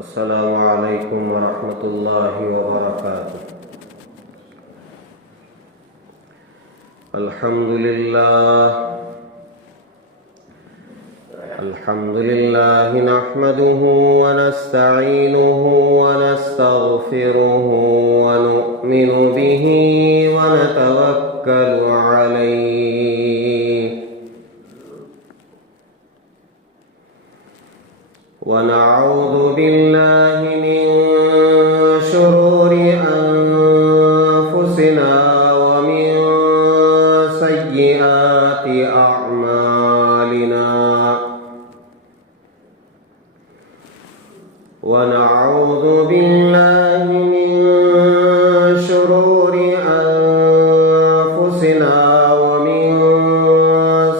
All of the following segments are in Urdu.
السلام علیکم ورحمۃ اللہ وبرکاتہ۔ الحمد للہ نحمده ونستعینه ونستغفره ونؤمن به ونتوکل علیہ ونعوذ باللہ من شرور انفسنا ومن سیئات اعمالنا ونعوذ باللہ من شرور انفسنا ومن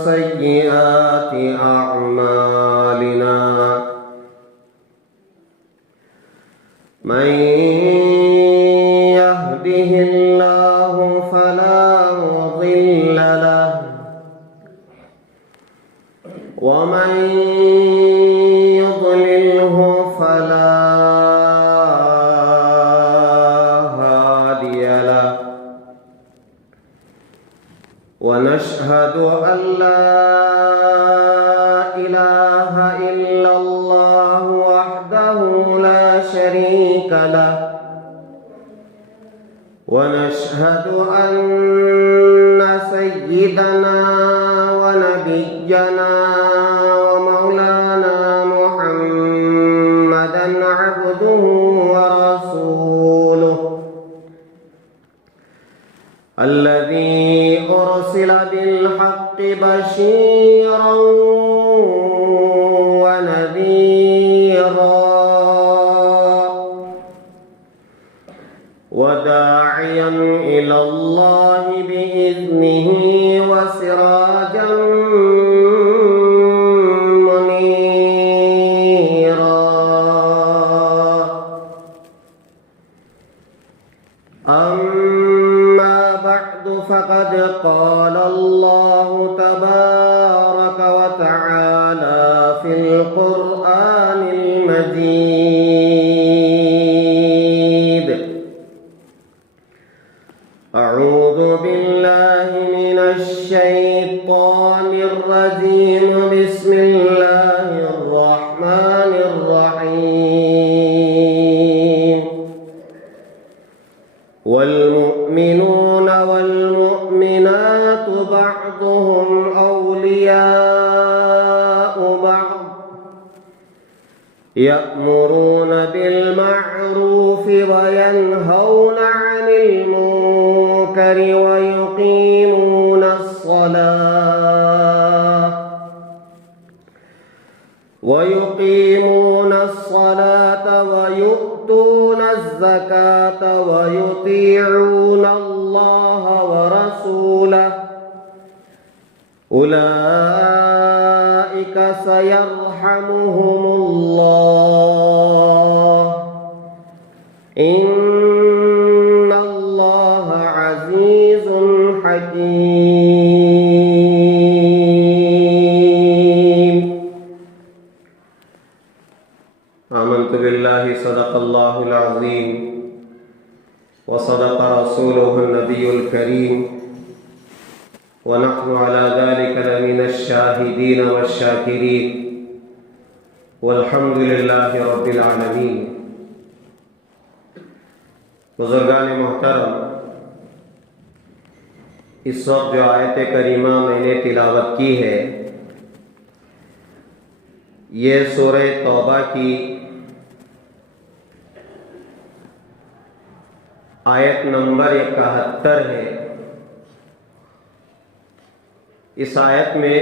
سیئات اعمالنا من يهده الله فلا مضل له ومن يضلله فلا هادي له ونشهد أن لا إله إلا الله وحده لا شريك له ونشهد أن سيدنا ونبينا ومولانا محمدا عبده ورسوله الذي أرسل بالحق بشيرا ونذيرا وداعيا إلى الله بإذنه وسراجا منيرا أما بعد فقد قال الله تبارك وتعالى في القرآن المجيد: أعوذ بالله من الشيطان الرجيم. بسم الله الرحمن الرحيم. والمؤمنون والمؤمنات بعضهم أولياء بعض يأمرون بالمعروف وينهون عن المنكر ويقيمون الصلاة ويؤتون الزكاة ويطيعون الله ورسوله أولئك سيرحمهم الله إن الله عزيز حكيم. آمنت بالله صدق الله العظيم وصدق رسوله النبي الكريم ونحن على ذلك لمن الشاهدين والشاكرين والحمد لله رب العالمين. بزرگان محترم، اس وقت جو آیت کریمہ میں نے تلاوت کی ہے یہ سورہ توبہ کی آیت نمبر 71 ہے۔ اس آیت میں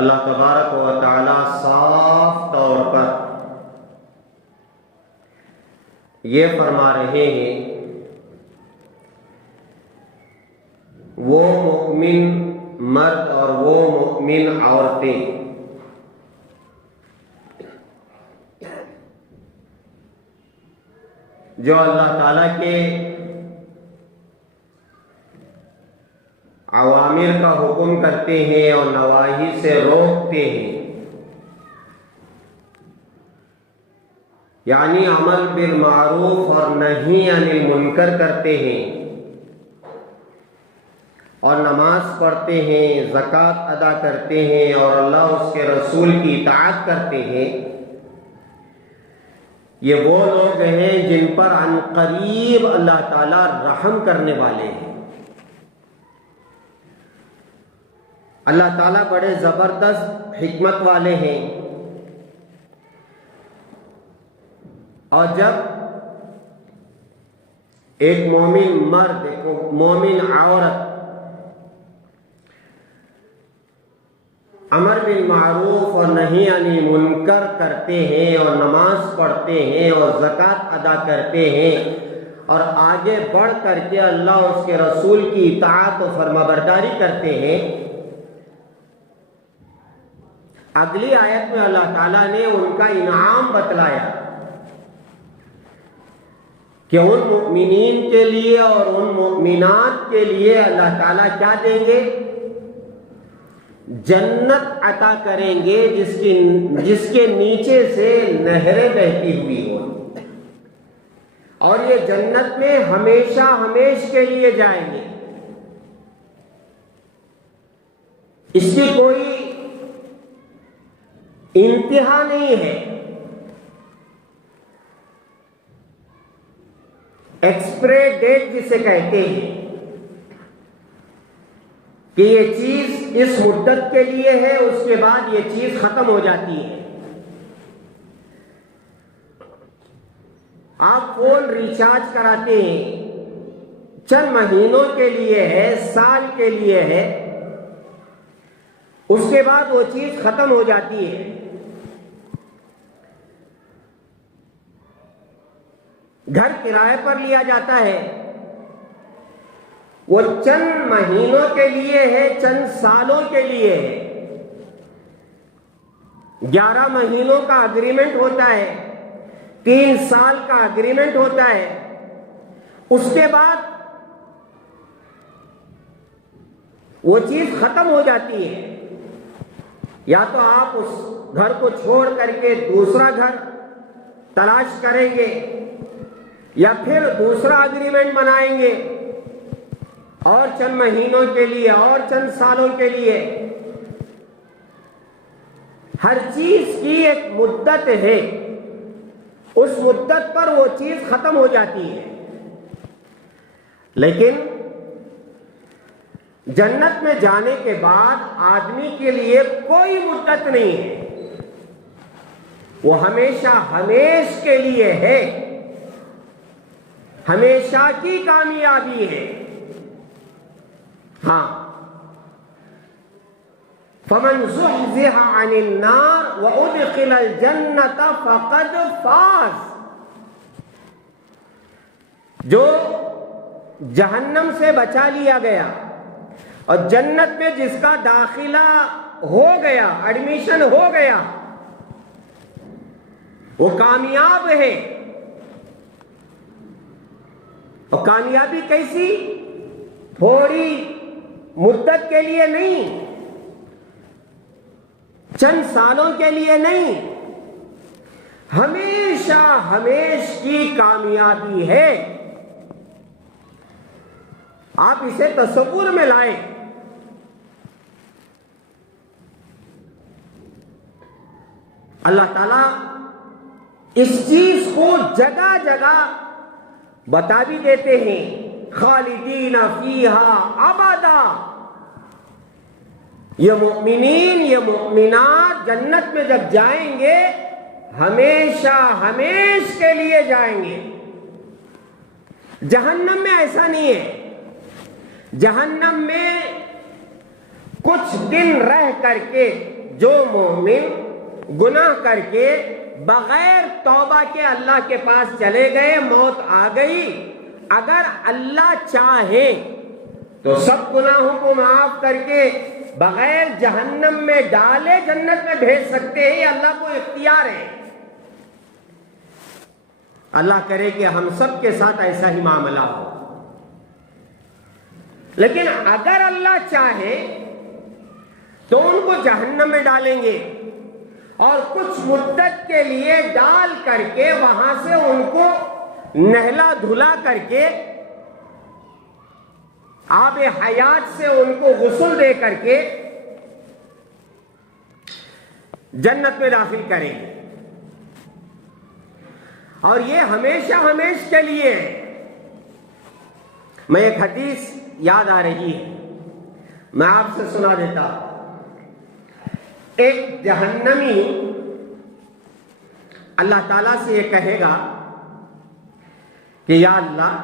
اللہ تبارک و تعالی صاف طور پر یہ فرما رہے ہیں وہ مؤمن مرد اور وہ مؤمن عورتیں جو اللہ تعالیٰ کے اوامر کا حکم کرتے ہیں اور نواہی سے روکتے ہیں، یعنی عمل بالمعروف اور نہی عن المنکر کرتے ہیں اور نماز پڑھتے ہیں، زکوٰۃ ادا کرتے ہیں اور اللہ اس کے رسول کی اطاعت کرتے ہیں، یہ وہ لوگ ہیں جن پر عن قریب اللہ تعالیٰ رحم کرنے والے ہیں۔ اللہ تعالیٰ بڑے زبردست حکمت والے ہیں، اور جب ایک مومن مرد، ایک مومن عورت امر بالمعروف اور نہی عن المنکر کرتے ہیں اور نماز پڑھتے ہیں اور زکوٰۃ ادا کرتے ہیں اور آگے بڑھ کر کے اللہ اس کے رسول کی اطاعت و فرمانبرداری کرتے ہیں، اگلی آیت میں اللہ تعالیٰ نے ان کا انعام بتلایا کہ ان مؤمنین کے لیے اور ان مؤمنات کے لیے اللہ تعالیٰ کیا دیں گے؟ جنت عطا کریں گے جس کے نیچے سے نہریں بہتی ہوئی ہوں، اور یہ جنت میں ہمیشہ ہمیش کے لیے جائیں گے، اس کی کوئی انتہا نہیں ہے۔ ایکسپائری ڈیٹ جسے کہتے ہیں کہ یہ چیز اس مدت کے لیے ہے، اس کے بعد یہ چیز ختم ہو جاتی ہے۔ آپ فون ریچارج کراتے ہیں، چند مہینوں کے لیے ہے، سال کے لیے ہے، اس کے بعد وہ چیز ختم ہو جاتی ہے۔ گھر کرائے پر لیا جاتا ہے، وہ چند مہینوں کے لیے ہے، چند سالوں کے لیے ہے، 11 مہینوں کا اگریمنٹ ہوتا ہے، 3 سال کا اگریمنٹ ہوتا ہے، اس کے بعد وہ چیز ختم ہو جاتی ہے۔ یا تو آپ اس گھر کو چھوڑ کر کے دوسرا گھر تلاش کریں گے، یا پھر دوسرا اگریمنٹ بنائیں گے، اور چند مہینوں کے لیے اور چند سالوں کے لیے۔ ہر چیز کی ایک مدت ہے، اس مدت پر وہ چیز ختم ہو جاتی ہے۔ لیکن جنت میں جانے کے بعد آدمی کے لیے کوئی مدت نہیں ہے، وہ ہمیشہ ہمیش کے لیے ہے، ہمیشہ کی کامیابی ہے۔ ہاں، فمن زحزح عن النار وادخل الجنة فقد فاز، جو جہنم سے بچا لیا گیا اور جنت میں جس کا داخلہ ہو گیا، ایڈمیشن ہو گیا، وہ کامیاب ہے۔ اور کامیابی کیسی؟ تھوڑی مدت کے لیے نہیں، چند سالوں کے لیے نہیں، ہمیشہ ہمیش کی کامیابی ہے۔ آپ اسے تصور میں لائیں۔ اللہ تعالیٰ اس چیز کو جگہ جگہ بتا بھی دیتے ہیں، خالدین فیہا ابدا، یہ مؤمنین، یہ مؤمنات جنت میں جب جائیں گے ہمیشہ ہمیش کے لیے جائیں گے۔ جہنم میں ایسا نہیں ہے، جہنم میں کچھ دن رہ کر کے جو مومن گناہ کر کے بغیر توبہ کے اللہ کے پاس چلے گئے، موت آ گئی، اگر اللہ چاہے تو سب گناہوں کو معاف کر کے بغیر جہنم میں ڈالے جنت میں بھیج سکتے ہیں، یہ اللہ کو اختیار ہے۔ اللہ کرے کہ ہم سب کے ساتھ ایسا ہی معاملہ ہو۔ لیکن اگر اللہ چاہے تو ان کو جہنم میں ڈالیں گے، اور کچھ مدت کے لیے ڈال کر کے وہاں سے ان کو نہلا دھلا کر کے آب حیات سے ان کو غسل دے کر کے جنت میں داخل کریں گے، اور یہ ہمیشہ ہمیشہ کے لیے ہے۔ میں ایک حدیث یاد آ رہی ہے، میں آپ سے سنا دیتا ہوں۔ ایک جہنمی اللہ تعالیٰ سے یہ کہے گا کہ یا اللہ،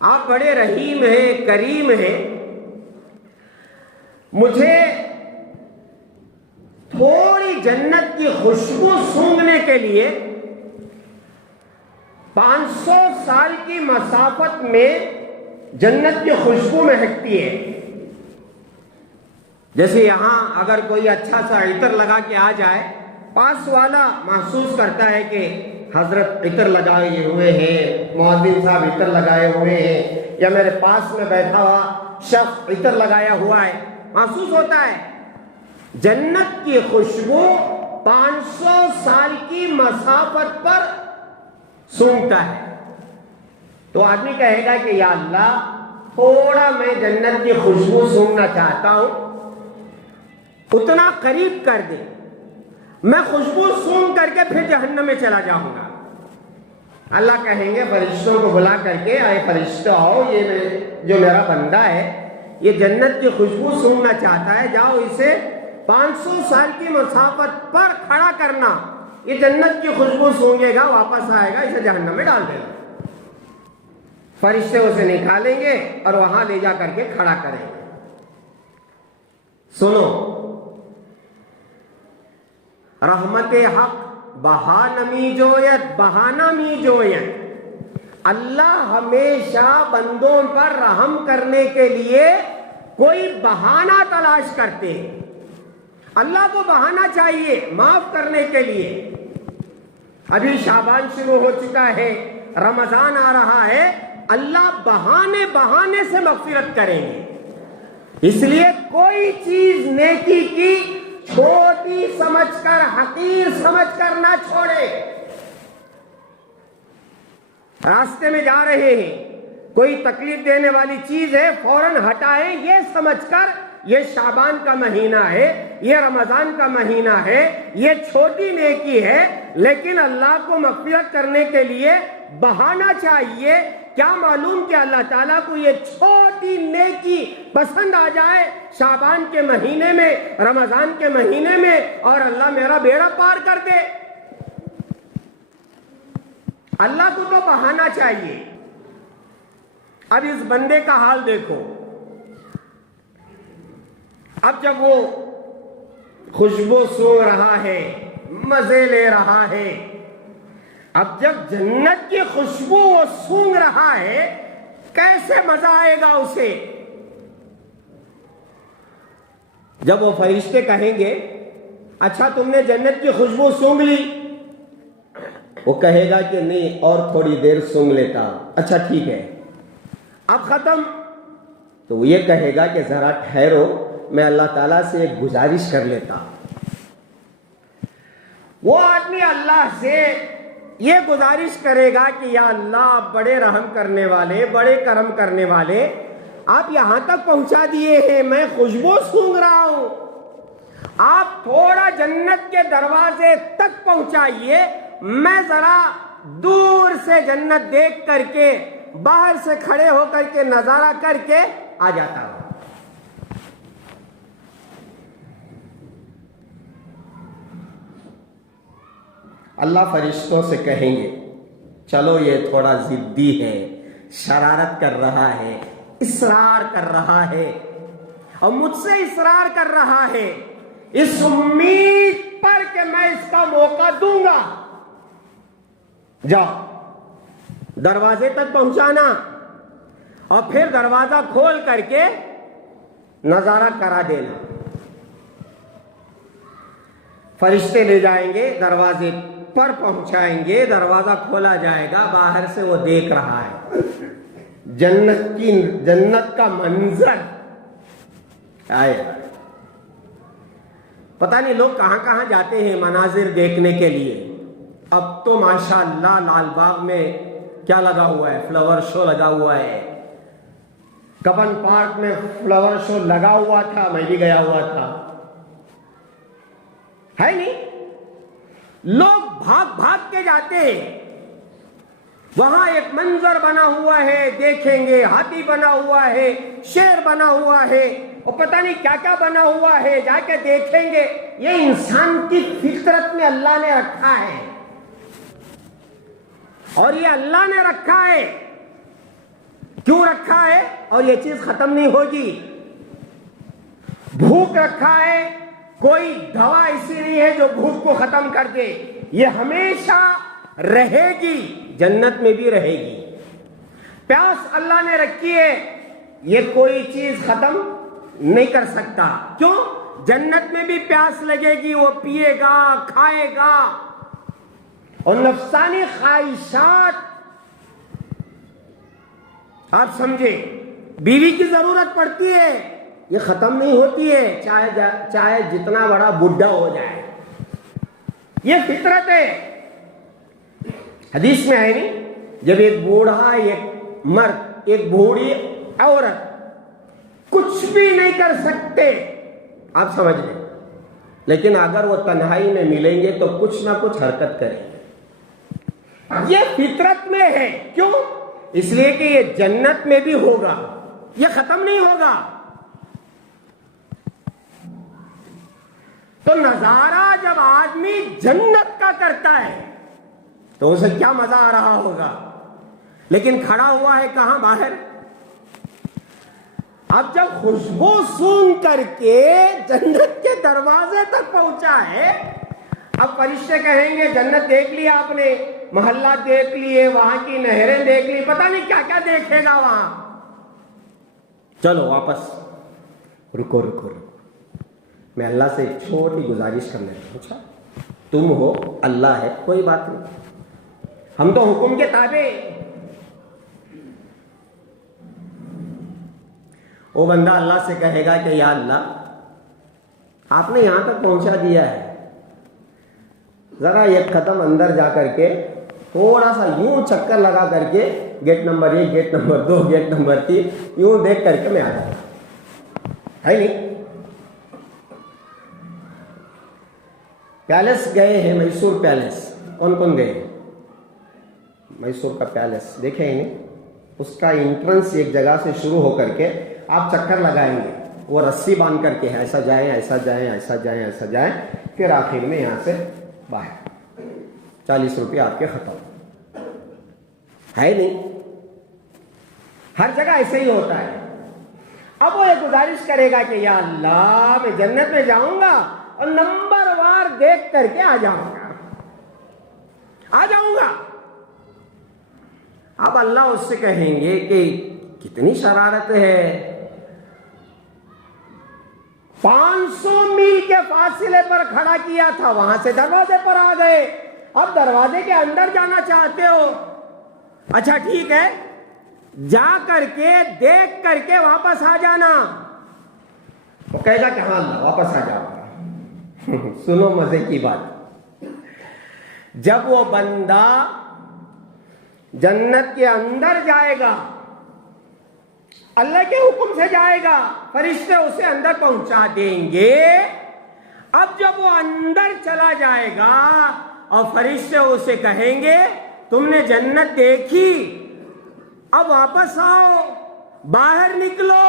آپ بڑے رحیم ہیں، کریم ہیں، مجھے تھوڑی جنت کی خوشبو سونگھنے کے لیے 500 سال کی مسافت میں جنت کی خوشبو مہکتی ہے۔ جیسے یہاں اگر کوئی اچھا سا عطر لگا کے آ جائے، پاس والا محسوس کرتا ہے کہ حضرت عطر لگائے ہوئے ہیں، مؤذن صاحب عطر لگائے ہوئے ہیں، یا میرے پاس میں بیٹھا ہوا شخص عطر لگایا ہوا ہے، محسوس ہوتا ہے۔ جنت کی خوشبو 500 سال کی مسافت پر سونگتا ہے، تو آدمی کہے گا کہ یا اللہ، تھوڑا میں جنت کی خوشبو سونگنا چاہتا ہوں، اتنا قریب کر دے، میں خوشبو سونگ کر کے پھر جہنم میں چلا جاؤں گا۔ اللہ کہیں گے فرشتوں کو بلا کر کے، اے فرشتوں آؤ، یہ جو میرا بندہ ہے یہ جنت کی خوشبو سونگنا چاہتا ہے، جاؤ اسے 500 سال کی مسافت پر کھڑا کرنا، یہ جنت کی خوشبو سونگے گا، واپس آئے گا، اسے جہنم میں ڈال دے گا۔ فرشتے اسے نکالیں گے اور وہاں لے جا کر کے کھڑا کریں گے۔ سنو، رحمت حق بہانمی جویت بہانمی جویت، اللہ ہمیشہ بندوں پر رحم کرنے کے لیے کوئی بہانہ تلاش کرتے ہیں۔ اللہ کو بہانہ چاہیے معاف کرنے کے لیے۔ ابھی شعبان شروع ہو چکا ہے، رمضان آ رہا ہے، اللہ بہانے سے مغفرت کریں گے۔ اس لیے کوئی چیز نیکی کی چھوٹی سمجھ کر، حقیر سمجھ کر نہ چھوڑے۔ راستے میں جا رہے ہیں، کوئی تکلیف دینے والی چیز ہے، فوراً ہٹائیں، یہ سمجھ کر یہ شعبان کا مہینہ ہے، یہ رمضان کا مہینہ ہے، یہ چھوٹی نیکی ہے، لیکن اللہ کو مغفرت کرنے کے لیے بہانہ چاہیے۔ کیا معلوم کہ اللہ تعالیٰ کو یہ چھوٹی نیکی پسند آ جائے شعبان کے مہینے میں، رمضان کے مہینے میں، اور اللہ میرا بیڑا پار کر دے۔ اللہ کو تو بہانہ چاہیے۔ اب اس بندے کا حال دیکھو، اب جب وہ خوشبو سونگ رہا ہے، مزے لے رہا ہے، اب جب جنت کی خوشبو وہ سونگ رہا ہے، کیسے مزہ آئے گا اسے؟ جب وہ فرشتے کہیں گے اچھا تم نے جنت کی خوشبو سونگ لی، وہ کہے گا کہ نہیں، اور تھوڑی دیر سونگ لیتا۔ اچھا ٹھیک ہے، اب ختم؟ تو وہ یہ کہے گا کہ ذرا ٹھہرو، میں اللہ تعالیٰ سے ایک گزارش کر لیتا۔ وہ آدمی اللہ سے یہ گزارش کرے گا کہ یا اللہ، آپ بڑے رحم کرنے والے، بڑے کرم کرنے والے، آپ یہاں تک پہنچا دیے ہیں، میں خوشبو سونگ رہا ہوں، آپ تھوڑا جنت کے دروازے تک پہنچائیے، میں ذرا دور سے جنت دیکھ کر کے، باہر سے کھڑے ہو کر کے نظارہ کر کے آ جاتا ہوں۔ اللہ فرشتوں سے کہیں گے چلو یہ تھوڑا ضدی ہے، شرارت کر رہا ہے، اصرار کر رہا ہے، اور مجھ سے اصرار کر رہا ہے، اس امید پر کہ میں اس کا موقع دوں گا، جاؤ دروازے تک پہنچانا، اور پھر دروازہ کھول کر کے نظارہ کرا دینا۔ فرشتے لے جائیں گے، دروازے پر پہنچائیں گے، دروازہ کھولا جائے گا، باہر سے وہ دیکھ رہا ہے جنت کا منظر آئے، پتہ نہیں لوگ کہاں کہاں جاتے ہیں مناظر دیکھنے کے لیے. اب تو ماشاءاللہ لال باغ میں کیا لگا ہوا ہے؟ فلاور شو لگا ہوا ہے. کبن پارک میں فلاور شو لگا ہوا تھا، میں بھی گیا ہوا تھا. ہے نہیں؟ لوگ بھاگ بھاگ کے جاتے ہیں. وہاں ایک منظر بنا ہوا ہے، دیکھیں گے. ہاتھی بنا ہوا ہے، شیر بنا ہوا ہے، اور پتہ نہیں کیا کیا بنا ہوا ہے، جا کے دیکھیں گے. یہ انسان کی فطرت میں اللہ نے رکھا ہے، اور یہ اللہ نے رکھا ہے. کیوں رکھا ہے؟ اور یہ چیز ختم نہیں ہوگی. بھوک رکھا ہے، کوئی دوا ایسی نہیں ہے جو بھوک کو ختم کر دے. یہ ہمیشہ رہے گی، جنت میں بھی رہے گی. پیاس اللہ نے رکھی ہے، یہ کوئی چیز ختم نہیں کر سکتا. کیوں؟ جنت میں بھی پیاس لگے گی، وہ پیے گا، کھائے گا. اور نفسانی خواہشات، آپ سمجھے، بیوی کی ضرورت پڑتی ہے، یہ ختم نہیں ہوتی ہے چاہے جتنا بڑا بڈھا ہو جائے. یہ فطرت ہے. حدیث میں ہے نہیں، جب ایک بوڑھا، ایک مرد، ایک بوڑھی عورت کچھ بھی نہیں کر سکتے، آپ سمجھ لیں، لیکن اگر وہ تنہائی میں ملیں گے تو کچھ نہ کچھ حرکت کریں گے. یہ فطرت میں ہے. کیوں؟ اس لیے کہ یہ جنت میں بھی ہوگا، یہ ختم نہیں ہوگا. تو نظارہ جب آدمی جنت کا کرتا ہے تو اسے کیا مزہ آ رہا ہوگا. لیکن کھڑا ہوا ہے کہاں؟ باہر. اب جب خوشبو سونگھ کر کے جنت کے دروازے تک پہنچا ہے، اب فرشتے کہیں گے جنت دیکھ لیا آپ نے، محلہ دیکھ لیے، وہاں کی نہریں دیکھ لی، پتہ نہیں کیا کیا دیکھے گا وہاں. چلو واپس. رکو رکو رکو، میں اللہ سے ایک چھوٹی گزارش کرنے لگا. اچھا تم ہو، اللہ ہے، کوئی بات نہیں، ہم تو حکم کے تابع. وہ بندہ اللہ سے کہے گا کہ یا اللہ آپ نے یہاں تک پہنچا دیا ہے، ذرا ایک قدم اندر جا کر کے تھوڑا سا یوں چکر لگا کر کے gate number 1، gate number 2، gate number 3 یوں دیکھ کر کے میں آ جاؤں. ہے نہیں؟ پیلس گئے ہیں، میسور پیلس، کون کون گئے؟ میسور کا پیلس دیکھیں نہیں؟ اس کا انٹرنس ایک جگہ سے شروع ہو کر کے آپ چکر لگائیں گے، وہ رسی باندھ کر کے ایسا جائیں، ایسا جائیں، ایسا جائیں، ایسا جائیں، پھر آخر میں یہاں سے باہر. 40 روپے آپ کے ختم. ہے نہیں؟ ہر جگہ ایسے ہی ہوتا ہے. اب وہ یہ گزارش کرے گا کہ یا اللہ میں جنت میں جاؤں گا اور نمبر وار دیکھ کر کے آ جاؤں گا. اب اللہ اس سے کہیں گے کہ کتنی شرارت ہے، 500 میل کے فاصلے پر کھڑا کیا تھا، وہاں سے دروازے پر آ گئے، اب دروازے کے اندر جانا چاہتے ہو. اچھا ٹھیک ہے، جا کر کے دیکھ کر کے واپس آ جانا. وہ کہے گا کہ ہاں اللہ واپس آ جاؤں گا. سنو مزے کی بات، جب وہ بندہ جنت کے اندر جائے گا، اللہ کے حکم سے جائے گا، فرشتے اسے اندر پہنچا دیں گے. اب جب وہ اندر چلا جائے گا اور فرشتے اسے کہیں گے تم نے جنت دیکھی، اب واپس آؤ، باہر نکلو.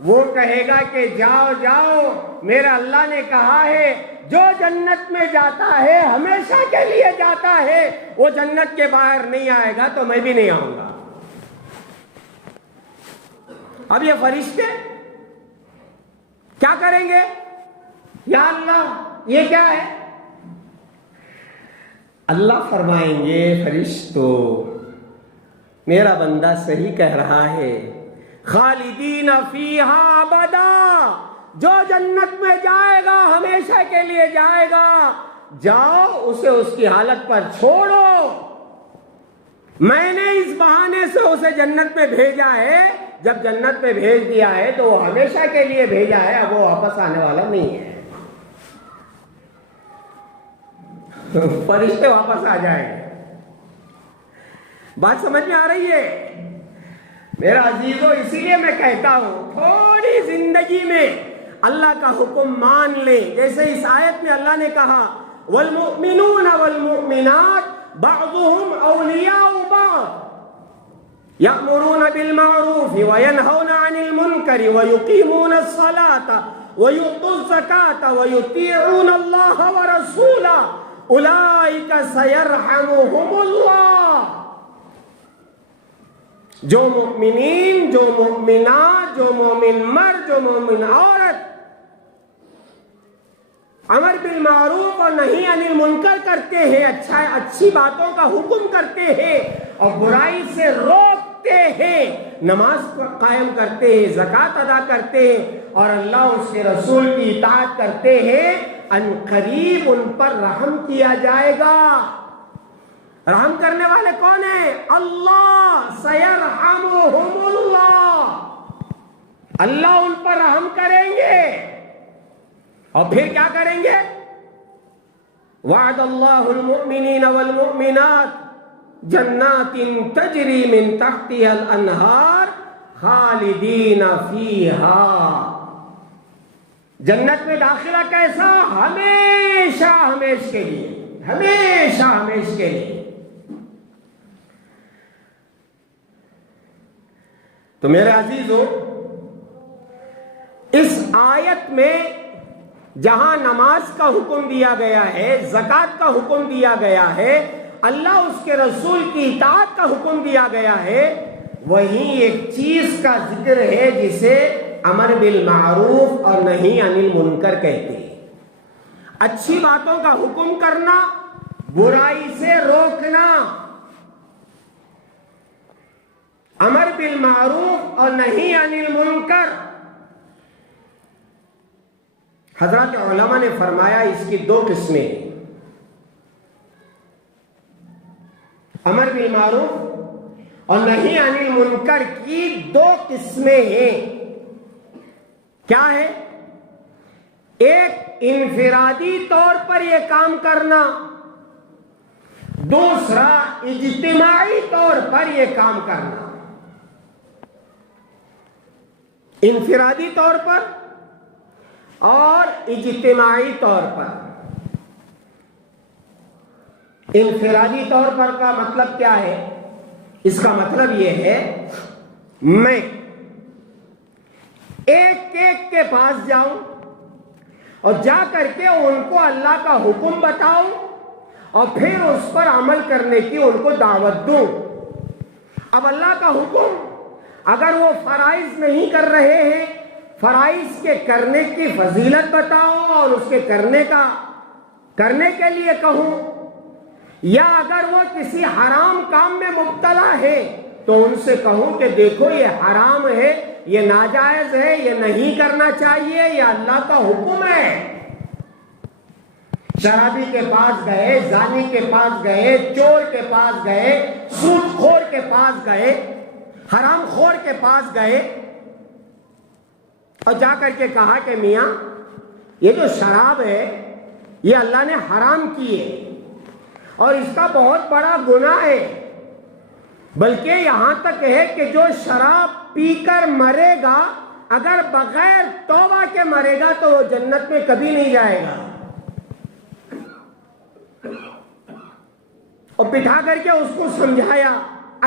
وہ کہے گا کہ جاؤ جاؤ، میرا اللہ نے کہا ہے جو جنت میں جاتا ہے ہمیشہ کے لیے جاتا ہے، وہ جنت کے باہر نہیں آئے گا تو میں بھی نہیں آؤں گا. اب یہ فرشتے کیا کریں گے؟ یا اللہ یہ کیا ہے؟ اللہ فرمائیں گے فرشتوں میرا بندہ صحیح کہہ رہا ہے، خالدین فیہا ابدا، جو جنت میں جائے گا ہمیشہ کے لیے جائے گا. جاؤ اسے اس کی حالت پر چھوڑو، میں نے اس بہانے سے اسے جنت میں بھیجا ہے، جب جنت میں بھیج دیا ہے تو وہ ہمیشہ کے لیے بھیجا ہے، اب وہ واپس آنے والا نہیں ہے. فرشتے واپس آ جائیں گے. بات سمجھ میں آ رہی ہے میرا عزیزو؟ اسی لیے میں کہتا ہوں تھوڑی زندگی میں اللہ کا حکم مان لیں. جیسے اس آیت میں اللہ نے کہا والمؤمنون والمؤمنات بعضهم اولیاء بعض یأمرون بالمعروف وینہون عن المنکر ویقیمون الصلاة ویؤتون الزکاة ویطیعون اللہ ورسولہ اولئک سیرحمهم اللہ. جو مؤمنین، جو مؤمنات، جو مومن مرد، جو مومن عورت امر بالمعروف اور نہی عن المنکر کرتے ہیں، اچھی باتوں کا حکم کرتے ہیں اور برائی سے روکتے ہیں، نماز قائم کرتے ہیں، زکوٰۃ ادا کرتے ہیں اور اللہ اس کے رسول کی اطاعت کرتے ہیں، ان قریب ان پر رحم کیا جائے گا. رحم کرنے والے کون ہیں؟ اللہ. سیرحمہم اللہ، اللہ ان پر رحم کریں گے. اور پھر کیا کریں گے؟ وعد اللہ المؤمنین والمؤمنات جنات تجری من تحتها الانہار خالدین فیہا. جنت میں داخلہ کیسا؟ ہمیشہ ہمیش کے لیے، ہمیشہ ہمیش کے لیے. تو میرے عزیزو، اس آیت میں جہاں نماز کا حکم دیا گیا ہے، زکوٰۃ کا حکم دیا گیا ہے، اللہ اس کے رسول کی اطاعت کا حکم دیا گیا ہے، وہیں ایک چیز کا ذکر ہے جسے امر بالمعروف اور نہی عن المنکر کہتے ہیں. اچھی باتوں کا حکم کرنا، برائی سے روکنا. امر بالمعروف اور نہی عن المنکر. حضرات علماء نے فرمایا اس کی دو قسمیں ہیں. امر بالمعروف اور نہی عن المنکر کی دو قسمیں ہیں. کیا ہے؟ ایک انفرادی طور پر یہ کام کرنا، دوسرا اجتماعی طور پر یہ کام کرنا. انفرادی طور پر اور اجتماعی طور پر. انفرادی طور پر کا مطلب کیا ہے؟ اس کا مطلب یہ ہے میں ایک ایک کے پاس جاؤں اور جا کر کے ان کو اللہ کا حکم بتاؤں اور پھر اس پر عمل کرنے کی ان کو دعوت دوں. اب اللہ کا حکم اگر وہ فرائض نہیں کر رہے ہیں، فرائض کے کرنے کی فضیلت بتاؤں اور اس کے کرنے کے لیے کہوں، یا اگر وہ کسی حرام کام میں مبتلا ہے تو ان سے کہوں کہ دیکھو یہ حرام ہے، یہ ناجائز ہے، یہ نہیں کرنا چاہیے، یہ اللہ کا حکم ہے. شرابی کے پاس گئے، زانی کے پاس گئے، چور کے پاس گئے، سود خور کے پاس گئے، حرام خور کے پاس گئے اور جا کر کے کہا کہ میاں یہ جو شراب ہے یہ اللہ نے حرام کی ہے اور اس کا بہت بڑا گناہ ہے، بلکہ یہاں تک ہے کہ جو شراب پی کر مرے گا اگر بغیر توبہ کے مرے گا تو وہ جنت میں کبھی نہیں جائے گا. اور بٹھا کر کے اس کو سمجھایا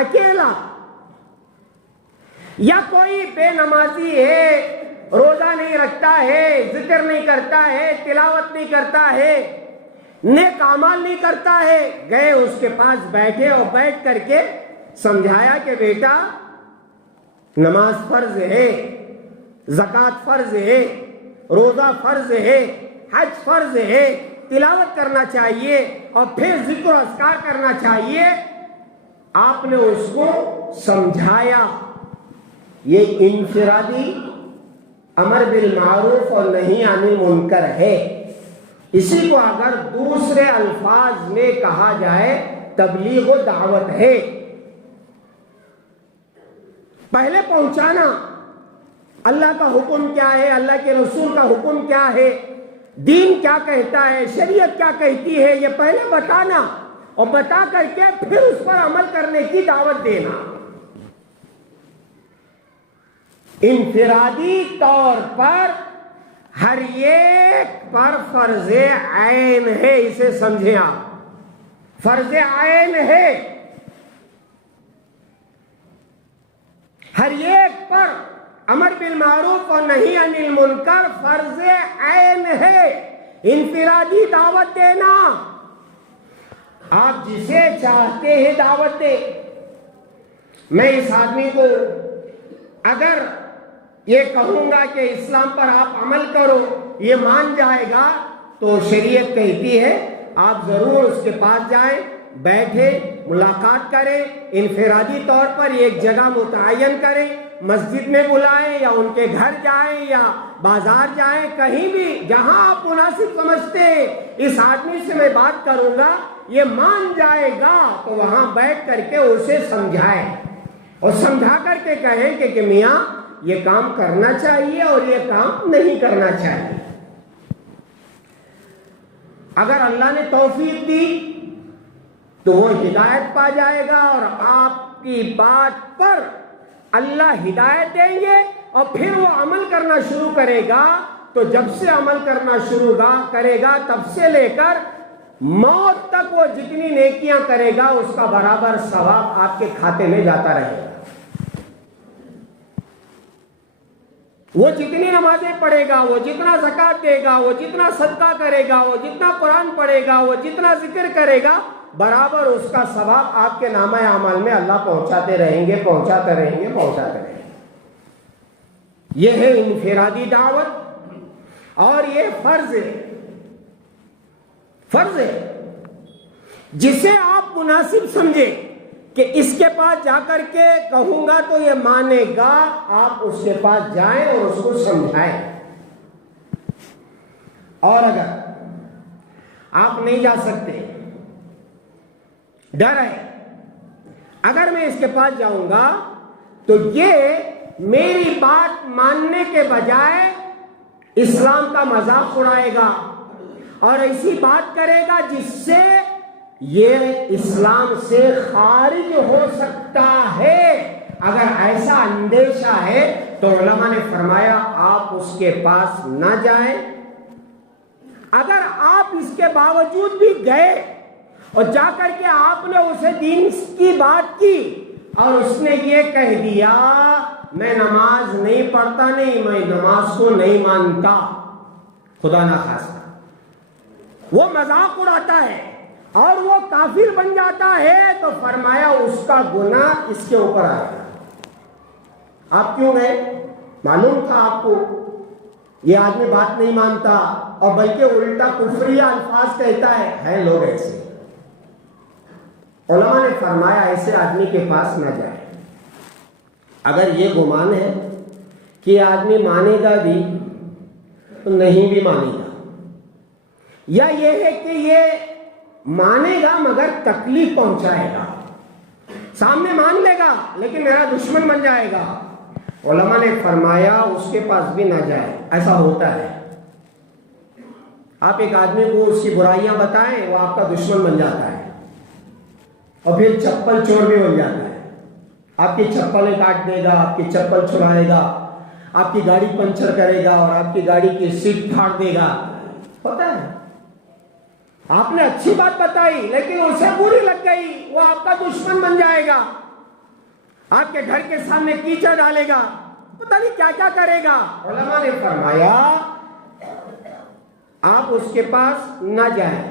اکیلا. یا کوئی بے نمازی ہے، روزہ نہیں رکھتا ہے، ذکر نہیں کرتا ہے، تلاوت نہیں کرتا ہے، نیک اعمال نہیں کرتا ہے، گئے اس کے پاس بیٹھے اور بیٹھ کر کے سمجھایا کہ بیٹا نماز فرض ہے، زکوٰۃ فرض ہے، روزہ فرض ہے، حج فرض ہے، تلاوت کرنا چاہیے اور پھر ذکر و اذکار کرنا چاہیے. آپ نے اس کو سمجھایا. یہ انفرادی امر بالمعروف اور نہی عن المنکر ہے. اسی کو اگر دوسرے الفاظ میں کہا جائے تبلیغ و دعوت ہے. پہلے پہنچانا اللہ کا حکم کیا ہے، اللہ کے رسول کا حکم کیا ہے، دین کیا کہتا ہے، شریعت کیا کہتی ہے، یہ پہلے بتانا اور بتا کر کے پھر اس پر عمل کرنے کی دعوت دینا۔ انفرادی طور پر ہر ایک پر فرض عین ہے، اسے سمجھیں آپ، فرض عین ہے، ہر ایک پر امر بالمعروف اور نہی عن المنکر فرض عین ہے، انفرادی دعوت دینا۔ آپ جسے چاہتے ہیں دعوت دے۔ میں اس آدمی کو اگر یہ کہوں گا کہ اسلام پر آپ عمل کرو، یہ مان جائے گا، تو شریعت کہتی ہے آپ ضرور اس کے پاس جائیں، بیٹھے، ملاقات کریں، انفرادی طور پر ایک جگہ متعین کریں، مسجد میں بلائیں یا ان کے گھر جائیں یا بازار جائیں، کہیں بھی جہاں آپ مناسب سمجھتے ہیں اس آدمی سے میں بات کروں گا، یہ مان جائے گا تو وہاں بیٹھ کر کے اسے سمجھائیں اور سمجھا کر کے کہیں کہ میاں یہ کام کرنا چاہیے اور یہ کام نہیں کرنا چاہیے۔ اگر اللہ نے توفیق دی تو وہ ہدایت پا جائے گا اور آپ کی بات پر اللہ ہدایت دیں گے اور پھر وہ عمل کرنا شروع کرے گا۔ تو جب سے عمل کرنا شروع کرے گا تب سے لے کر موت تک وہ جتنی نیکیاں کرے گا اس کا برابر ثواب آپ کے کھاتے میں جاتا رہے گا۔ وہ جتنی نمازیں پڑھے گا، وہ جتنا زکوٰۃ دے گا، وہ جتنا صدقہ کرے گا، وہ جتنا قرآن پڑھے گا، وہ جتنا ذکر کرے گا، برابر اس کا ثواب آپ کے نامہ اعمال میں اللہ پہنچاتے رہیں گے، پہنچاتے رہیں گے، پہنچاتے رہیں گے۔ یہ ہے انفرادی دعوت اور یہ فرض ہے، فرض ہے جسے آپ مناسب سمجھیں کہ اس کے پاس جا کر کے کہوں گا تو یہ مانے گا، آپ اس کے پاس جائیں اور اس کو سمجھائیں۔ اور اگر آپ نہیں جا سکتے، ڈر ہے اگر میں اس کے پاس جاؤں گا تو یہ میری بات ماننے کے بجائے اسلام کا مذاق اڑائے گا اور ایسی بات کرے گا جس سے یہ اسلام سے خارج ہو سکتا ہے۔ اگر ایسا اندیشہ ہے تو علماء نے فرمایا آپ اس کے پاس نہ جائیں۔ اگر آپ اس کے باوجود بھی گئے اور جا کر کے آپ نے اسے دین کی بات کی اور اس نے یہ کہہ دیا میں نماز نہیں پڑھتا، نہیں میں نماز کو نہیں مانتا، خدا نخواستہ وہ مذاق اڑاتا ہے اور وہ کافر بن جاتا ہے، تو فرمایا اس کا گناہ اس کے اوپر آئے گا۔ آپ کیوں گئے؟ معلوم تھا آپ کو یہ آدمی بات نہیں مانتا اور بلکہ الٹا کفریہ الفاظ کہتا ہے لوگ ایسے۔ علماء نے فرمایا ایسے آدمی کے پاس نہ جائے۔ اگر یہ گمان ہے کہ یہ آدمی مانے گا بھی تو نہیں بھی مانے گا، یا یہ ہے کہ یہ مانے گا مگر تکلیف پہنچائے گا، سامنے مان لے گا لیکن میرا دشمن بن جائے گا، علماء نے فرمایا اس کے پاس بھی نہ جائے۔ ایسا ہوتا ہے، آپ ایک آدمی کو اس کی برائیاں بتائیں وہ آپ کا دشمن بن جاتا ہے اور پھر چپل چور بھی بن جاتا ہے، آپ کی چپلیں کاٹ دے گا، آپ کی چپل چرائے گا، آپ کی گاڑی پنچر کرے گا اور آپ کی گاڑی کی سیٹ پھاڑ دے گا۔ ہوتا ہے، آپ نے اچھی بات بتائی لیکن اسے بری لگ گئی، وہ آپ کا دشمن بن جائے گا، آپ کے گھر کے سامنے کیچڑ ڈالے گا، پتہ نہیں کیا کیا کرے گا۔ علماء نے فرمایا آپ اس کے پاس نہ جائیں،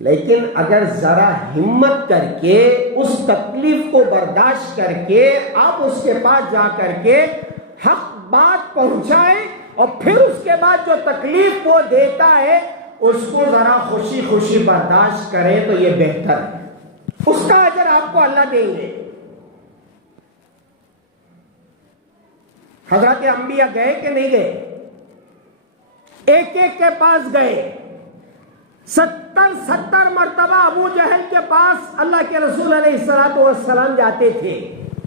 لیکن اگر ذرا ہمت کر کے اس تکلیف کو برداشت کر کے آپ اس کے پاس جا کر کے حق بات پہنچائیں اور پھر اس کے بعد جو تکلیف وہ دیتا ہے اس کو ذرا خوشی خوشی برداشت کریں تو یہ بہتر ہے، اس کا اجر آپ کو اللہ دیں گے۔ حضرت انبیاء گئے کہ نہیں گئے؟ ایک ایک کے پاس گئے، 70 مرتبہ ابو جہل کے پاس اللہ کے رسول علیہ السلام جاتے تھے،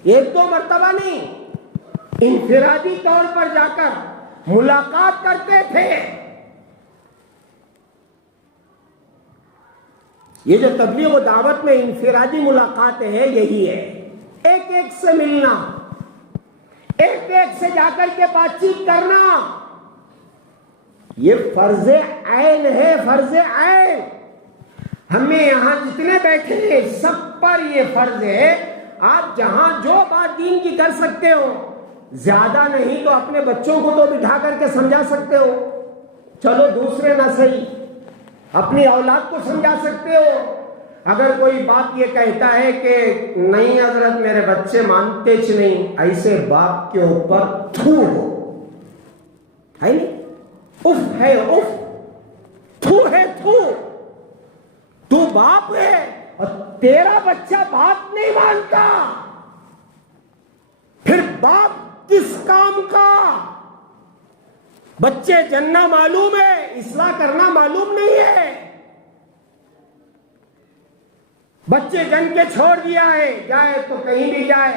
1-2 مرتبہ نہیں، انفرادی طور پر جا کر ملاقات کرتے تھے، یہ جو تبلیغ و دعوت میں انفرادی ملاقاتیں ہیں یہی ہے، ایک ایک سے ملنا، ایک ایک سے جا کر کے بات چیت کرنا، یہ فرض عین ہے، فرض عین۔ ہمیں یہاں جتنے بیٹھے ہیں سب پر یہ فرض ہے، آپ جہاں جو بات دین کی کر سکتے ہو، زیادہ نہیں تو اپنے بچوں کو تو بٹھا کر کے سمجھا سکتے ہو، چلو دوسرے نہ صحیح اپنی اولاد کو سمجھا سکتے ہو۔ اگر کوئی بات یہ کہتا ہے کہ نہیں حضرت میرے بچے مانتے چ نہیں، ایسے باپ کے اوپر تھو ہو، ہے نہیں، اف ہے، اف، تھو ہے، تھو، تو باپ ہے اور تیرا بچہ بات نہیں مانتا، پھر باپ کس کام کا؟ بچے جننا معلوم ہے، اصلاح کرنا معلوم نہیں ہے۔ بچے جن کے چھوڑ دیا ہے، جائے تو کہیں بھی جائے،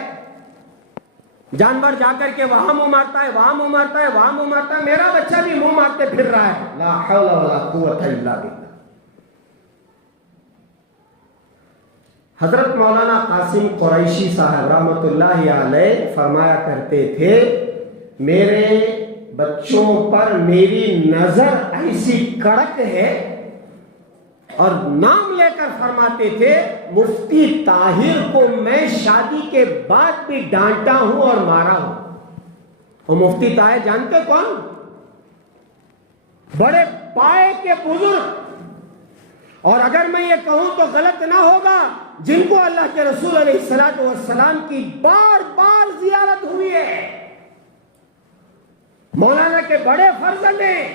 جانور جا کر کے وہاں منہ مارتا ہے، وہاں منہ مارتا ہے، وہاں منہ مارتا ہے، میرا بچہ بھی منہ مارتے پھر رہا ہے، لا حول ولا قوت الا باللہ۔ حضرت مولانا قاسم قریشی صاحب رحمۃ اللہ علیہ فرمایا کرتے تھے، میرے بچوں پر میری نظر ایسی کڑک ہے، اور نام لے کر فرماتے تھے مفتی طاہر کو میں شادی کے بعد بھی ڈانٹا ہوں اور مارا ہوں۔ اور مفتی طاہر جانتے کون؟ بڑے پائے کے بزرگ، اور اگر میں یہ کہوں تو غلط نہ ہوگا، جن کو اللہ کے رسول علیہ الصلوۃ والسلام کی بار بار زیارت ہوئی ہے، مولانا کے بڑے فرزند ہیں،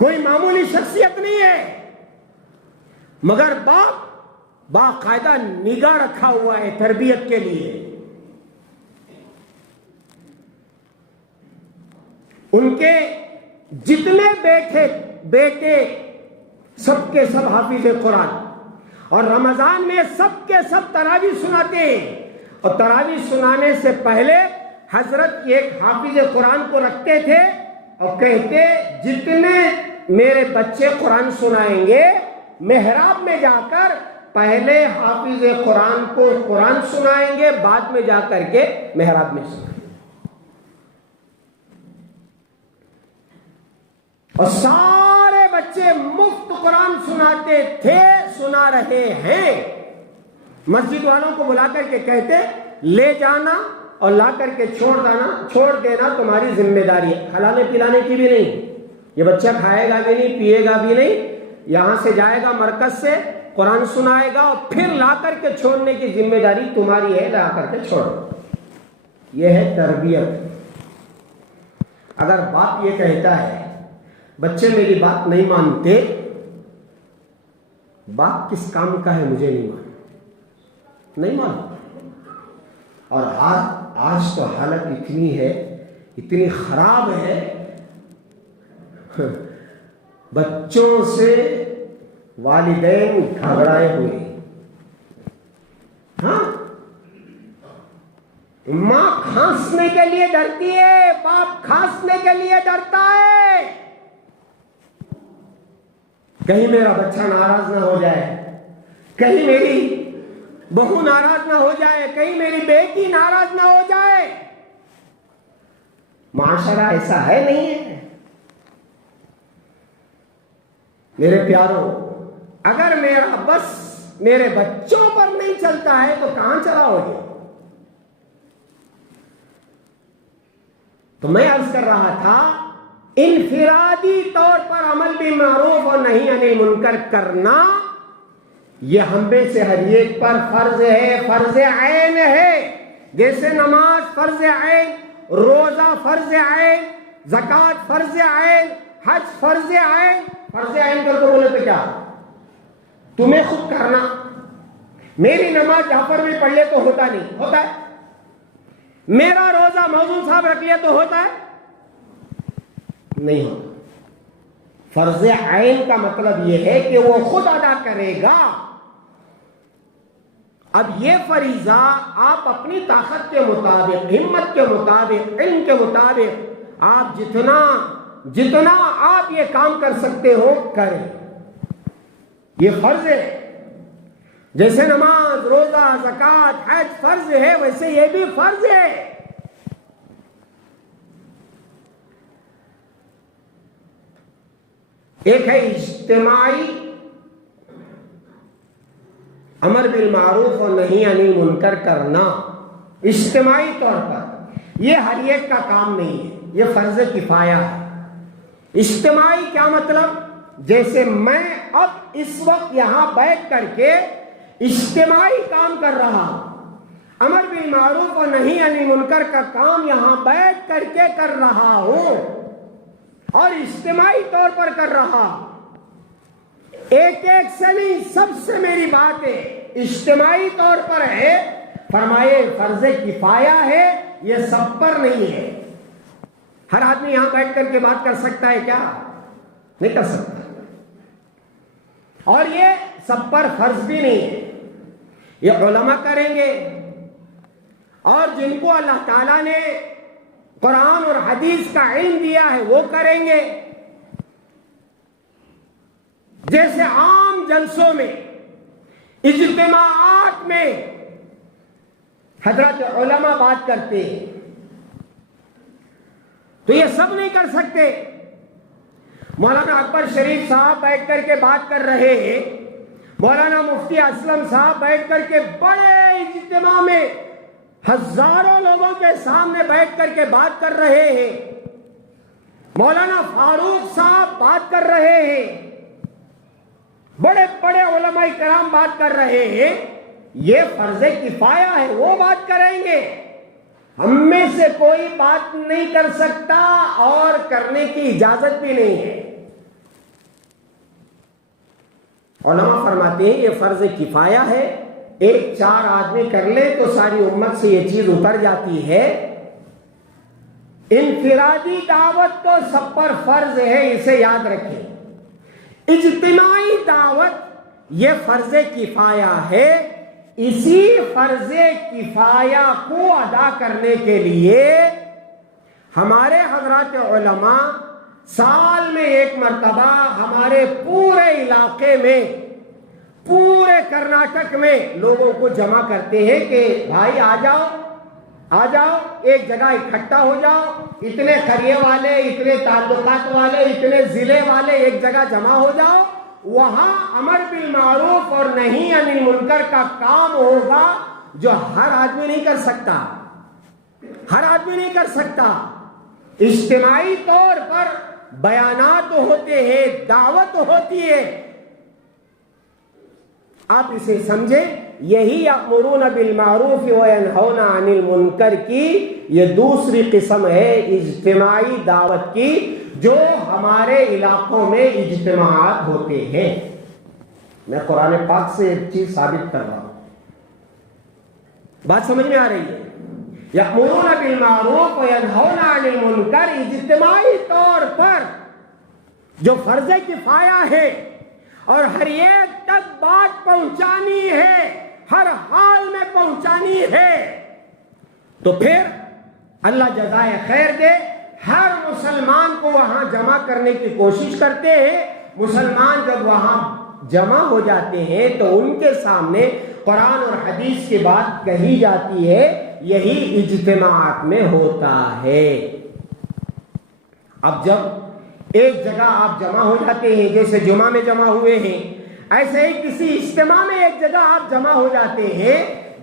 کوئی معمولی شخصیت نہیں ہے، مگر باپ باقاعدہ نگاہ رکھا ہوا ہے تربیت کے لیے۔ ان کے جتنے بیٹے سب کے سب حافظ قرآن، اور رمضان میں سب کے سب تراویح سناتے ہیں، اور تراویح سنانے سے پہلے حضرت ایک حافظ قرآن کو رکھتے تھے اور کہتے جتنے میرے بچے قرآن سنائیں گے محراب میں جا کر پہلے حافظ قرآن کو قرآن سنائیں گے، بعد میں جا کر کے محراب میں سنائیں گے، اور سارے بچے مفت قرآن سناتے تھے، سنا رہے ہیں۔ مسجد والوں کو بلا کر کے کہتے لے جانا اور لا کر کے چھوڑ دینا تمہاری ذمہ داری ہے، کھلانے پلانے کی بھی نہیں، یہ بچہ کھائے گا بھی نہیں، پیے گا بھی نہیں، یہاں سے جائے گا مرکز سے قرآن سنائے گا اور پھر لا کر کے چھوڑنے کی ذمہ داری تمہاری ہے، لا کر کے چھوڑو۔ یہ ہے تربیت۔ اگر باپ یہ کہتا ہے بچے میری بات نہیں مانتے، باپ کس کام کا ہے مجھے نہیں معلوم۔ اور آج تو حالت اتنی ہے، اتنی خراب ہے، بچوں سے والدین گھبرائے ہوئے، ہاں، ماں کھانسنے کے لیے ڈرتی ہے، باپ کھانسنے کے لیے ڈرتا ہے، کہیں میرا بچہ ناراض نہ ہو جائے، کہیں میری بہو ناراض نہ ہو جائے، کہیں میری بیٹی ناراض نہ ہو جائے۔ معاشرہ ایسا ہے نہیں ہے میرے پیاروں۔ اگر میرا بس میرے بچوں پر نہیں چلتا ہے تو کہاں چلا ہوگا؟ تو میں عرض کر رہا تھا انفرادی طور پر عمل بالمعروف اور نہی عن المنکر کرنا، یہ ہم میں سے ہر ایک پر فرض ہے، فرض عین ہے۔ جیسے نماز فرض عین، روزہ فرض عین، زکوٰۃ فرض عین، حج فرض عین۔ فرض عین کر تو بولے تو کیا تمہیں خود کرنا؟ میری نماز جہاں پر بھی پڑھ لے تو ہوتا نہیں، ہوتا ہے؟ میرا روزہ موضوع صاحب رکھ لیا تو ہوتا ہے؟ نہیں ہوتا۔ فرض عین کا مطلب یہ ہے کہ وہ خود ادا کرے گا۔ اب یہ فریضہ آپ اپنی طاقت کے مطابق، ہمت کے مطابق، علم کے مطابق آپ جتنا آپ یہ کام کر سکتے ہو کریں۔ یہ فرض ہے. جیسے نماز، روزہ، زکوٰۃ، حج فرض ہے، ویسے یہ بھی فرض ہے. ایک ہے اجتماعی امر بالمعروف اور نہی عن المنکر کرنا، اجتماعی طور پر. یہ ہر ایک کا کام نہیں ہے، یہ فرض کفایہ ہے. اجتماعی کیا مطلب؟ جیسے میں اب اس وقت یہاں بیٹھ کر کے اجتماعی کام کر رہا ہوں، امر بالمعروف اور نہی عن المنکر کا کام یہاں بیٹھ کر کے کر رہا ہوں اور اجتماعی طور پر کر رہا ہوں. ایک ایک سے نہیں، سب سے میری بات ہے، اجتماعی طور پر ہے. فرمائے فرض کفایہ ہے، یہ سب پر نہیں ہے. ہر آدمی یہاں بیٹھ کر کے بات کر سکتا ہے کیا؟ نہیں کر سکتا. اور یہ سب پر فرض بھی نہیں ہے. یہ علماء کریں گے، اور جن کو اللہ تعالیٰ نے قرآن اور حدیث کا علم دیا ہے وہ کریں گے. جیسے عام جلسوں میں، اجتماعات میں حضرت علماء بات کرتے ہیں، تو یہ سب نہیں کر سکتے. مولانا اکبر شریف صاحب بیٹھ کر کے بات کر رہے ہیں، مولانا مفتی اسلم صاحب بیٹھ کر کے بڑے اجتماع میں ہزاروں لوگوں کے سامنے بیٹھ کر کے بات کر رہے ہیں، مولانا فاروق صاحب بات کر رہے ہیں، بڑے بڑے علماء کرام بات کر رہے ہیں. یہ فرض کفایہ ہے، وہ بات کریں گے. ہم میں سے کوئی بات نہیں کر سکتا اور کرنے کی اجازت بھی نہیں ہے. علماء فرماتے ہیں یہ فرض کفایہ ہے. ایک چار آدمی کر لے تو ساری امت سے یہ چیز اتر جاتی ہے. انفرادی دعوت تو سب پر فرض ہے، اسے یاد رکھیں. اجتماعی دعوت یہ فرض کفایہ ہے. اسی فرض کفایہ کو ادا کرنے کے لیے ہمارے حضرات علماء سال میں ایک مرتبہ ہمارے پورے علاقے میں، پورے کرناٹک میں لوگوں کو جمع کرتے ہیں کہ بھائی آ جاؤ ایک جگہ اکٹھا ہو جاؤ. اتنے قریے والے، اتنے تعلقات والے، اتنے ضلع والے ایک جگہ جمع ہو جاؤ. وہاں امر بالمعروف اور نہی عن المنکر کا کام ہوگا جو ہر آدمی نہیں کر سکتا. ہر آدمی نہیں کر سکتا. اجتماعی طور پر بیانات ہوتے ہیں، دعوت ہوتی ہے. آپ اسے سمجھیں. یہی یأمرون بالمعروف وینہون عن المنکر کی یہ دوسری قسم ہے اجتماعی دعوت کی، جو ہمارے علاقوں میں اجتماعات ہوتے ہیں. میں قرآن پاک سے ایک چیز ثابت کر رہا ہوں، بات سمجھ میں آ رہی ہے. یأمرون بالمعروف وینہون عن المنکر اجتماعی طور پر جو فرض کفایہ ہے اور ہر ایک تک بات پہنچانی ہے، ہر حال میں پہنچانی ہے، تو پھر اللہ جزائے خیر دے. ہر مسلمان کو وہاں جمع کرنے کی کوشش کرتے ہیں. مسلمان جب وہاں جمع ہو جاتے ہیں تو ان کے سامنے قرآن اور حدیث کی بات کہی جاتی ہے. یہی اجتماعات میں ہوتا ہے. اب جب ایک جگہ آپ جمع ہو جاتے ہیں، جیسے جمعہ میں جمع ہوئے ہیں، ایسے ہی کسی اجتماع میں ایک جگہ آپ جمع ہو جاتے ہیں.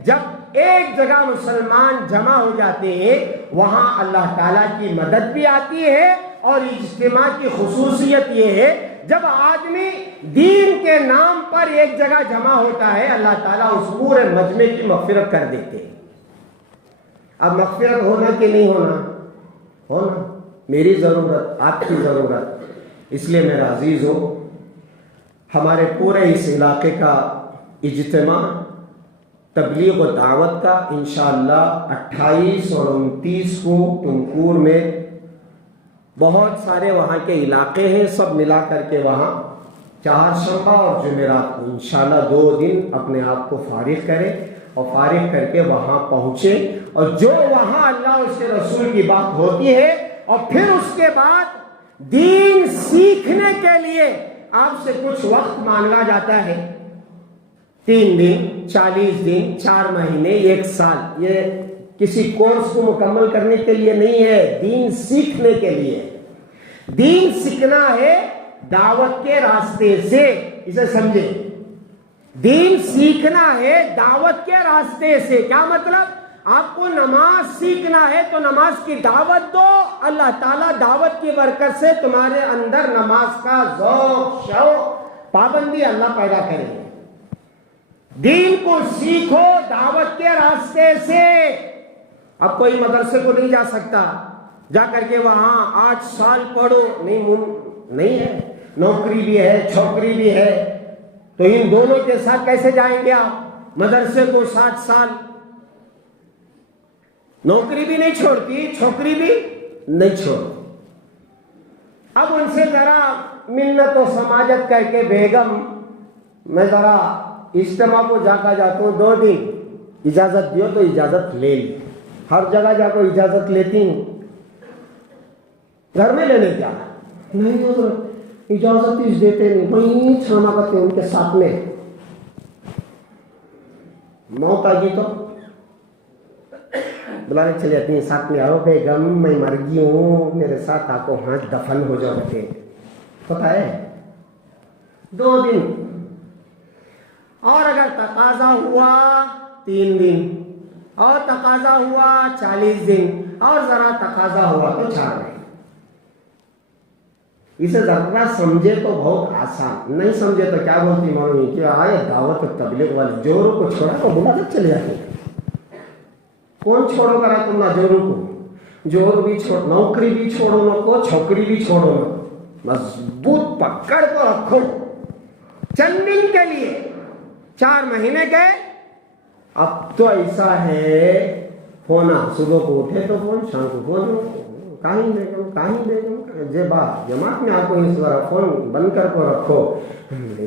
جب ایک جگہ مسلمان جمع ہو جاتے ہیں، وہاں اللہ تعالیٰ کی مدد بھی آتی ہے. اور اجتماع کی خصوصیت یہ ہے، جب آدمی دین کے نام پر ایک جگہ جمع ہوتا ہے، اللہ تعالیٰ اس پورے مجمع کی مغفرت کر دیتے ہیں. اب مغفرت ہونا کہ نہیں ہونا؟ میری ضرورت، آپ کی ضرورت. اس لیے میرا عزیزو، ہمارے پورے اس علاقے کا اجتماع تبلیغ و دعوت کا انشاءاللہ 28 اور 29 کو تمکور میں، بہت سارے وہاں کے علاقے ہیں، سب ملا کر کے وہاں چہارشنبہ اور جمعرات کو انشاءاللہ 2 دن اپنے آپ کو فارغ کریں اور فارغ کر کے وہاں پہنچے. اور جو وہاں اللہ اس کے رسول کی بات ہوتی ہے، اور پھر اس کے بعد دین سیکھنے کے لیے آپ سے کچھ وقت مانگا جاتا ہے، 3 دن، 40 دن، 4 مہینے، 1 سال، یہ کسی کورس کو مکمل کرنے کے لیے نہیں ہے، دین سیکھنے کے لیے۔ دین سیکھنا ہے دعوت کے راستے سے، اسے سمجھے، دین سیکھنا ہے دعوت کے راستے سے۔ کیا مطلب؟ آپ کو نماز سیکھنا ہے تو نماز کی دعوت دو، اللہ تعالیٰ دعوت کی برکت سے تمہارے اندر نماز کا ذوق، شوق، پابندی اللہ پیدا کرے۔ دین کو سیکھو دعوت کے راستے سے۔ اب کوئی مدرسے کو نہیں جا سکتا، جا کر کے وہاں 8 سال پڑھو، نہیں ہے، نوکری بھی ہے، چھوکری بھی ہے، تو ان دونوں کے ساتھ کیسے جائیں گے آپ مدرسے کو 7 سال؟ نوکری بھی نہیں چھوڑتی، چھوکری بھی نہیں چھوڑتی۔ اب ان سے ذرا منت و سماجت کر کے، بیگم میں ذرا اجتماع کو جاتا ہوں 2 دن، اجازت دیو تو اجازت لے لی، ہر جگہ جا کو اجازت لیتی ہوں، گھر میں لینے کیا نہیں تو اجازت اس دیتے نہیں، وہیں چھانا کرتے ان کے ساتھ میں، موت آ گئی تو بلانے چلے جاتی ہیں، ساتھ میں آؤ بیگم میں مر گئی ہوں، میرے ساتھ آپ کو ہاں دفن ہو جاؤ کے پتا ہے 2 دن، اور اگر تقاضا ہوا 3 دن، اور تقاضا ہوا 40 دن، اور ذرا تقاضا ہوا تو 4 مہینے۔ اسے ذرا سمجھے تو بہت آسان، نہیں سمجھے تو کیا بولتی مولوی کہ آئے دعوت تبلیغ والے جوروں کو چھوڑا تو بلا تو چلے جاتے ہیں۔ کون چھوڑو کرا تم نہ جوروں کو؟ جور بھی چھوڑ، نوکری بھی چھوڑو نہ کو، چھوکری بھی چھوڑو نہ، مضبوط پکڑ کو رکھو۔ چند دن کے لیے 4 مہینے گئے، اب تو ایسا ہے فون، صبح کو اٹھے تو فون، شام کو فون، کہیں بیگم جے بات جماعت میں آپ کو اس طرح فون بند کر کو رکھو،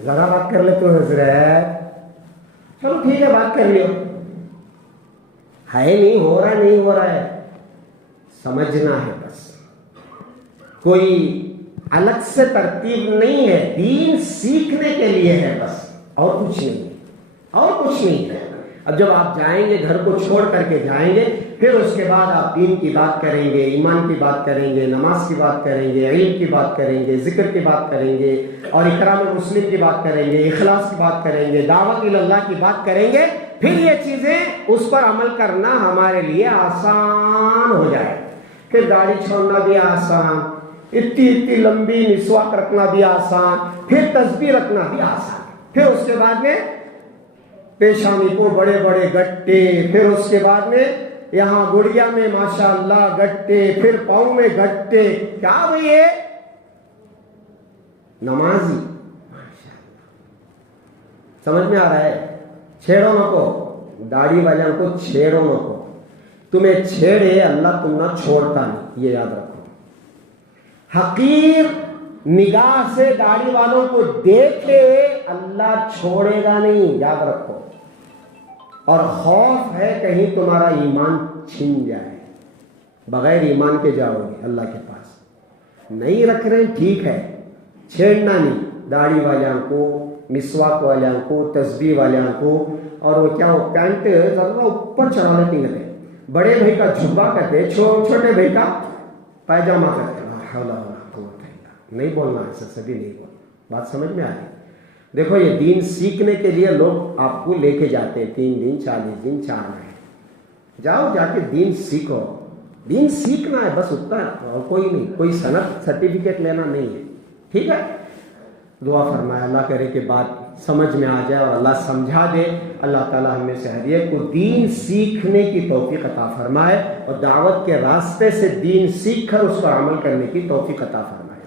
ذرا بات کر لیتے ہو حضرت، چلو ٹھیک ہے بات کر لیو، ہے نہیں ہو رہا ہے، سمجھنا ہے بس، کوئی الگ سے ترتیب نہیں ہے، دین سیکھنے کے لیے ہے بس، اور کچھ نہیں ہے۔ اب جب آپ جائیں گے، گھر کو چھوڑ کر کے جائیں گے، پھر اس کے بعد آپ دین کی بات کریں گے، ایمان کی بات کریں گے، نماز کی بات کریں گے، علم کی بات کریں گے، ذکر کی بات کریں گے، اور اکرام المسلم کی بات کریں گے، اخلاص کی بات کریں گے، دعوت اللہ کی بات کریں گے، پھر یہ چیزیں اس پر عمل کرنا ہمارے لیے آسان ہو جائے۔ پھر داڑھی چھوڑنا بھی آسان، اتنی لمبی مسواک رکھنا بھی آسان، پھر تسبیح رکھنا بھی آسان، پھر اس کے بعد میں پیشانی کو بڑے بڑے گٹے، پھر اس کے بعد میں یہاں گڑیا میں ماشاءاللہ گٹے، پھر پاؤں میں گٹے، کیا بھئی یہ نمازی، سمجھ میں آ رہا ہے؟ چھیڑو نہ کو، داڑھی والوں کو چھیڑو نہ کو، تمہیں چھیڑے اللہ تم نہ چھوڑتا نہیں، یہ یاد رکھو۔ حقیر نگاہ سے داڑھی والوں کو دیکھے اللہ چھوڑے گا نہیں، یاد رکھو۔ اور خوف ہے کہیں تمہارا ایمان چھن جائے، بغیر ایمان کے جاؤ گے اللہ کے پاس۔ نہیں رکھ رہے ٹھیک ہے، چھیڑنا نہیں داڑھی والوں کو، مسواک والوں کو، تسبیح والوں کو، اور وہ کیا وہ پینٹ ذرا اوپر چڑھا لیتی لگے، بڑے بھائی کا جھبا کرتے، چھوٹے بھائی کا پائجامہ کرتے، نہیں بولنا ایسا، سبھی نہیں بولنا، بات سمجھ میں آ رہی؟ دیکھو یہ دین سیکھنے کے لیے لوگ آپ کو لے کے جاتے ہیں 3 دن 40 دن 4 مہینے، جاؤ جا کے دین سیکھو، دین سیکھنا ہے بس اتنا، اور کوئی نہیں، کوئی سند سرٹیفکیٹ لینا نہیں ہے، ٹھیک ہے؟ دعا فرمائے اللہ کرے کہ بات سمجھ میں آ جائے اور اللہ سمجھا دے۔ اللہ تعالیٰ ہمیں سے ہر ایک کو دین سیکھنے کی توفیق عطا فرمائے، اور دعوت کے راستے سے دین سیکھ کر اس پر عمل کرنے کی توفیق عطا فرمائے۔